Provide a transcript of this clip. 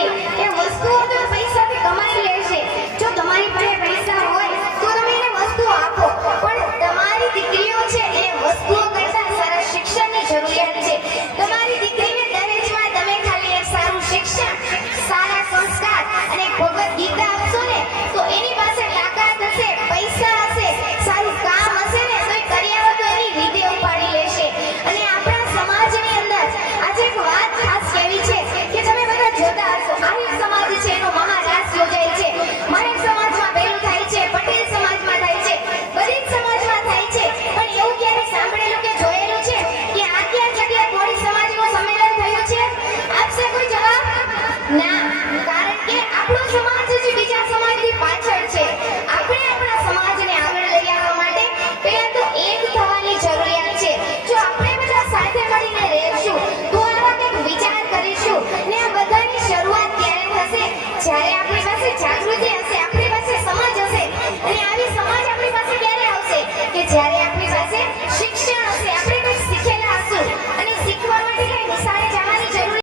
Thanks. ત્યારે આપણી પાસે જાગૃતિ હશે